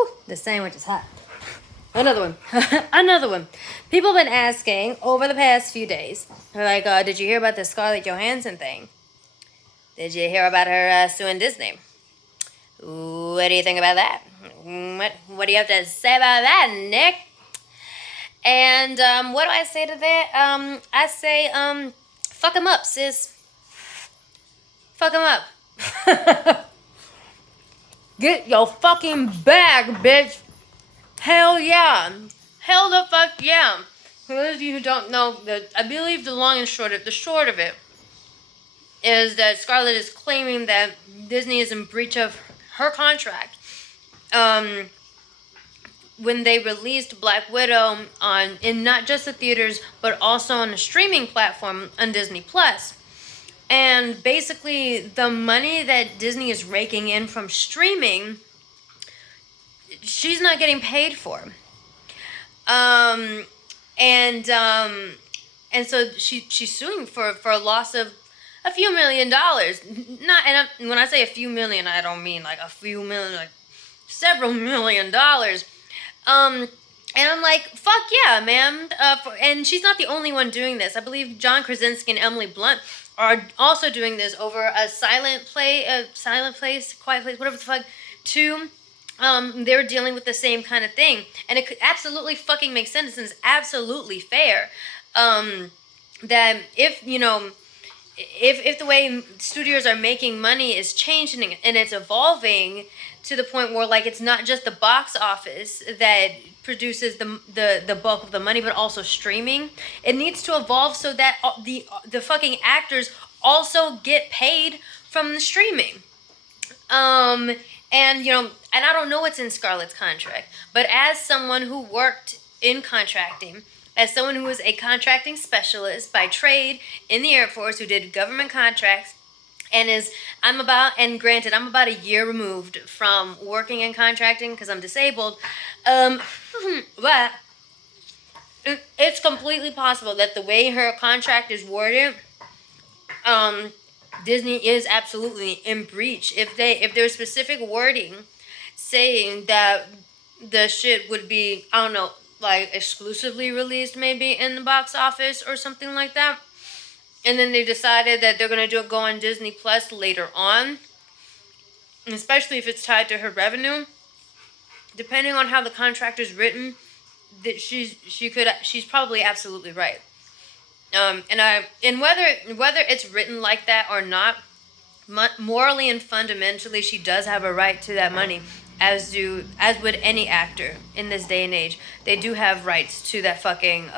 Whew, the sandwich is hot. Another one. Another one. People have been asking over the past few days. They're like, did you hear about the Scarlett Johansson thing? Did you hear about her suing Disney? What do you think about that? What do you have to say about that, Nick? And what do I say to that? I say, fuck him up, sis. Fuck him up. Get your fucking bag, bitch. Hell yeah. Hell the fuck yeah. For those of you who don't know, I believe the long and short of it is that Scarlett is claiming that Disney is in breach of her contract. When they released Black Widow in not just the theaters, but also on a streaming platform on Disney Plus. And basically, the money that Disney is raking in from streaming, she's not getting paid for. And so she's suing for a loss of a few $1 million. When I say a few million, I don't mean like a few million, like several $1 million. And I'm like, fuck yeah, man. And she's not the only one doing this. I believe John Krasinski and Emily Blunt are also doing this over a Quiet Place, whatever the fuck, 2. They're dealing with the same kind of thing. And it could absolutely fucking make sense and it's absolutely fair. That if the way studios are making money is changing and it's evolving to the point where like it's not just the box office that produces the bulk of the money, but also streaming. It needs to evolve so that the fucking actors also get paid from the streaming. And I don't know what's in Scarlett's contract, but as someone who worked in contracting, as someone who was a contracting specialist by trade in the Air Force who did government contracts, I'm about a year removed from working in contracting because I'm disabled. But it's completely possible that the way her contract is worded, Disney is absolutely in breach. If there's specific wording saying that the shit would be, I don't know, like exclusively released maybe in the box office or something like that, and then they decided that they're going to go on Disney Plus later on, especially if it's tied to her revenue, depending on how the contract is written, that she's probably absolutely right. And whether it's written like that or not, morally and fundamentally, she does have a right to that money, as would any actor in this day and age. They do have rights to that fucking.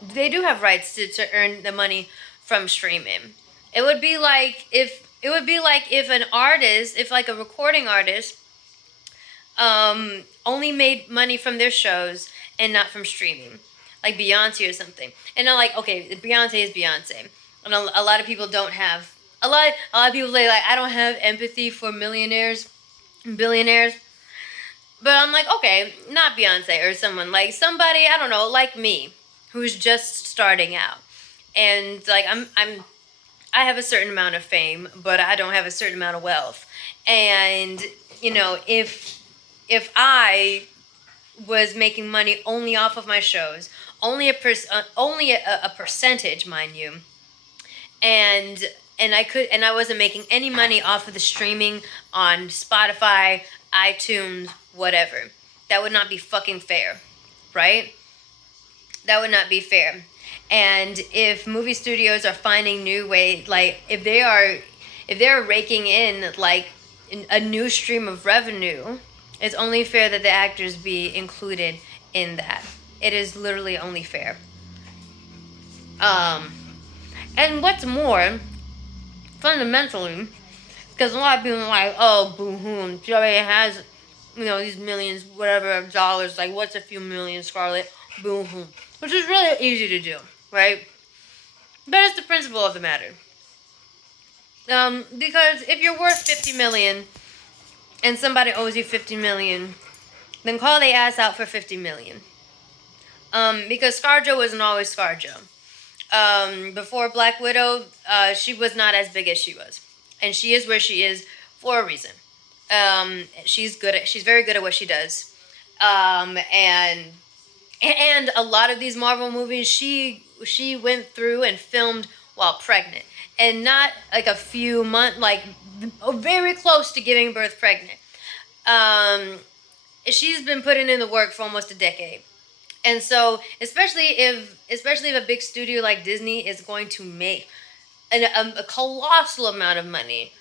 They do have rights to earn the money from streaming. It would be like if an artist, if like a recording artist, only made money from their shows and not from streaming, like Beyonce or something. And not like, okay, Beyonce is Beyonce, and a lot of people don't have a lot of people say like I don't have empathy for millionaires and billionaires. But I'm like, okay, not Beyonce or somebody, I don't know, like me, who's just starting out. And like I have a certain amount of fame, but I don't have a certain amount of wealth. And if I was making money only off of my shows, only a percentage, mind you, and I wasn't making any money off of the streaming on Spotify, iTunes, whatever, that would not be fucking fair, right? That would not be fair. And if movie studios are finding new ways, like if they're raking in like a new stream of revenue, it's only fair that the actors be included in that. It is literally only fair. And what's more, fundamentally, because a lot of people are like, oh, boo-hoo, she already has, these millions, whatever, of dollars, like, what's a few million, Scarlett? Boo-hoo. Which is really easy to do, right? But it's the principle of the matter. Because if you're worth $50 million and somebody owes you $50 million, then call their ass out for $50 million. Because ScarJo wasn't always ScarJo. Before Black Widow, she was not as big as she was. And she is where she is for a reason. She's very good at what she does. And a lot of these Marvel movies, she went through and filmed while pregnant, and not like a few months, like very close to giving birth pregnant. She's been putting in the work for almost a decade. And so, especially if a big studio like Disney is going to make a colossal amount of money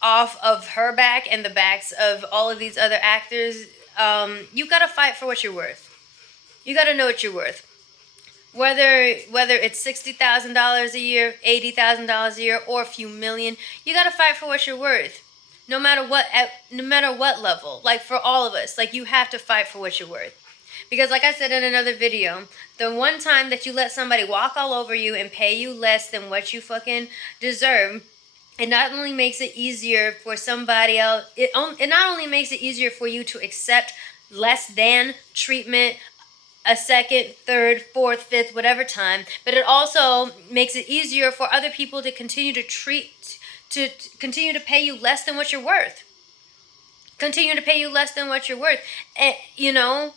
off of her back and the backs of all of these other actors, you gotta fight for what you're worth. You gotta know what you're worth. Whether it's $60,000 a year, $80,000 a year, or a few million, you gotta fight for what you're worth. No matter what level. Like, for all of us, like, you have to fight for what you're worth. Because, like I said in another video, the one time that you let somebody walk all over you and pay you less than what you fucking deserve, it not only makes it easier for somebody else, it not only makes it easier for you to accept less than treatment a second, third, fourth, fifth, whatever time, but it also makes it easier for other people to continue to continue to pay you less than what you're worth. Continue to pay you less than what you're worth. And, you know,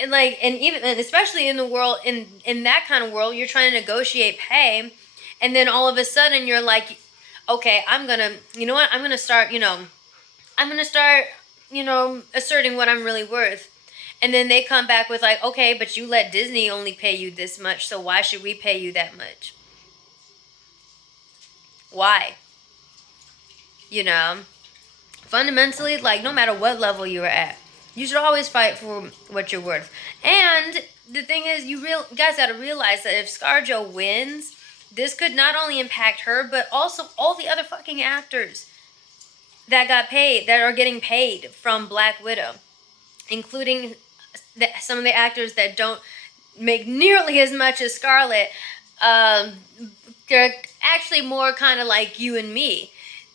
and especially in the world, in that kind of world, you're trying to negotiate pay, and then all of a sudden you're like, okay, I'm gonna start asserting what I'm really worth. And then they come back with like, okay, but you let Disney only pay you this much, so why should we pay you that much? Why? You know, fundamentally, like, no matter what level you're at, you should always fight for what you're worth. And the thing is, you guys gotta realize that if ScarJo wins, this could not only impact her, but also all the other fucking actors that are getting paid from Black Widow, including some of the actors that don't make nearly as much as Scarlett. They're actually more kind of like you and me,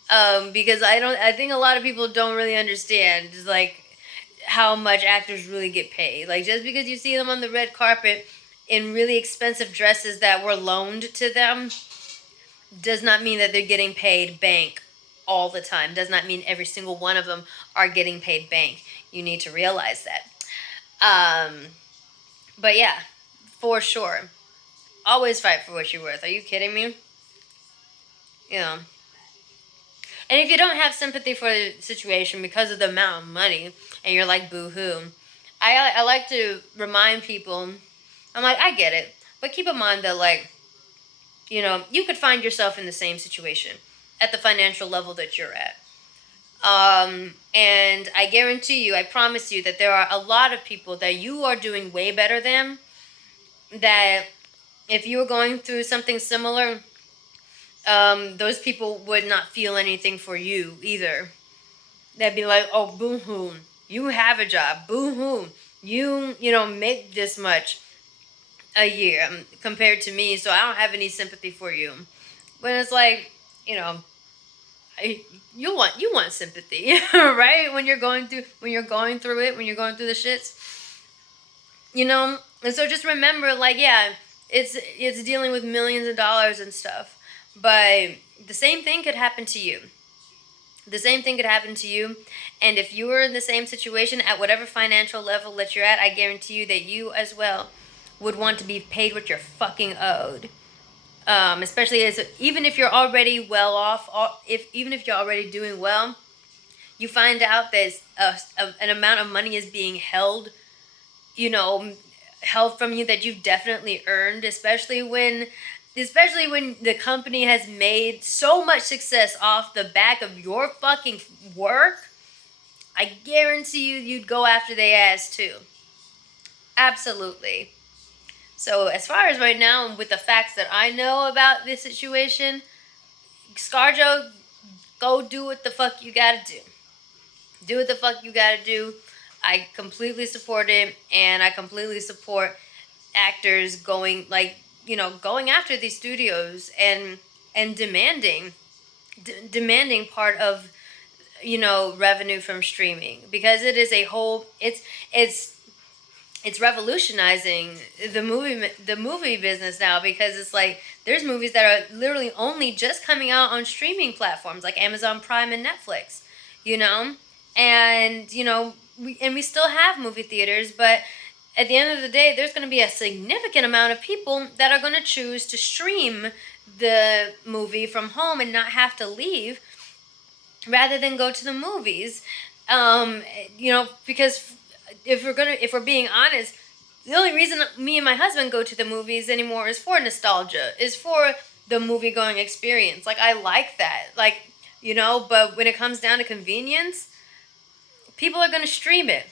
because I think a lot of people don't really understand just like how much actors really get paid. Like, just because you see them on the red carpet in really expensive dresses that were loaned to them does not mean that they're getting paid bank all the time. Does not mean every single one of them are getting paid bank. You need to realize that. But yeah, for sure. Always fight for what you're worth. Are you kidding me? You know. And if you don't have sympathy for the situation because of the amount of money, and you're like, boo-hoo, I like to remind people, I'm like, I get it, but keep in mind that, like, you know, you could find yourself in the same situation at the financial level that you're at. And I guarantee you, I promise you that there are a lot of people that you are doing way better than, that if you were going through something similar, those people would not feel anything for you either. They'd be like, oh, boo-hoo, you have a job, boo-hoo, you make this much a year compared to me, so I don't have any sympathy for you. But it's like, you know, you want sympathy, right? When you're going through it, when you're going through the shits, you know. And so just remember, like, yeah, it's dealing with millions of dollars and stuff, but the same thing could happen to you. The same thing could happen to you. And if you were in the same situation at whatever financial level that you're at, I guarantee you that you as well would want to be paid what you're fucking owed. Especially even if you're already well off, even if you're already doing well, you find out that an amount of money is being held from you that you've definitely earned, especially when the company has made so much success off the back of your fucking work. I guarantee you'd go after their ass too. Absolutely. So as far as right now, with the facts that I know about this situation, ScarJo, go do what the fuck you gotta do. Do what the fuck you gotta do. I completely support it, and I completely support actors going after these studios and demanding part of, revenue from streaming, because it is a whole, it's revolutionizing the movie business now, because it's like there's movies that are literally only just coming out on streaming platforms like Amazon Prime and Netflix. you know? And, we still have movie theaters, but at the end of the day, there's going to be a significant amount of people that are going to choose to stream the movie from home and not have to leave rather than go to the movies. Because if we're being honest, the only reason me and my husband go to the movies anymore is for nostalgia, is for the movie going experience. Like, I like that. Like, but when it comes down to convenience, people are going to stream it.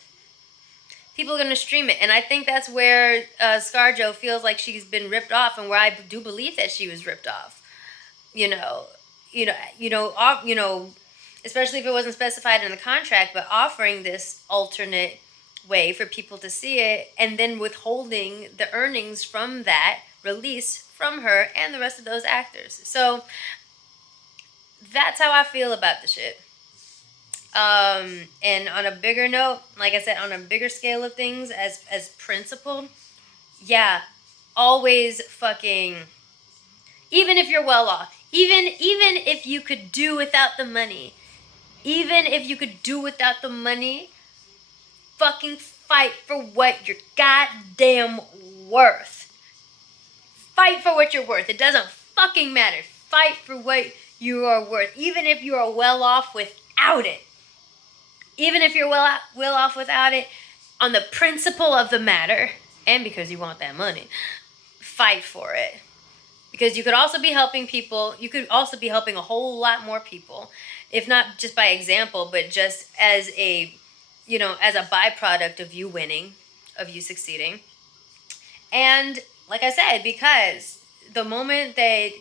People are going to stream it. And I think that's where ScarJo feels like she's been ripped off, and where I do believe that she was ripped off. Especially if it wasn't specified in the contract, but offering this alternate way for people to see it, and then withholding the earnings from that release from her and the rest of those actors. So that's how I feel about the shit. And on a bigger note, like I said, on a bigger scale of things, as principle, yeah, always fucking, even if you're well off, even if you could do without the money, fucking fight for what you're goddamn worth. Fight for what you're worth. It doesn't fucking matter. Fight for what you are worth, even if you are well off without it. Even if you're well off without it, on the principle of the matter, and because you want that money, fight for it. Because you could also be helping people. You could also be helping a whole lot more people, if not just by example, but just as a byproduct of you winning, of you succeeding. And like I said, because the moment that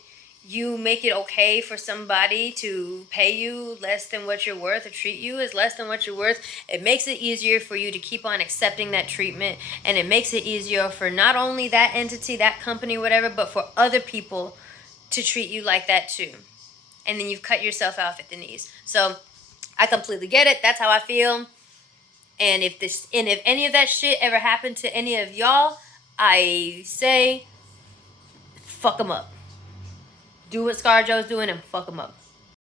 you make it okay for somebody to pay you less than what you're worth, or treat you as less than what you're worth, it makes it easier for you to keep on accepting that treatment, and it makes it easier for not only that entity, that company, whatever, but for other people to treat you like that too. And then you've cut yourself off at the knees. So I completely get it. That's how I feel. And if any of that shit ever happened to any of y'all, I say, fuck them up. Do what ScarJo's doing and fuck them up.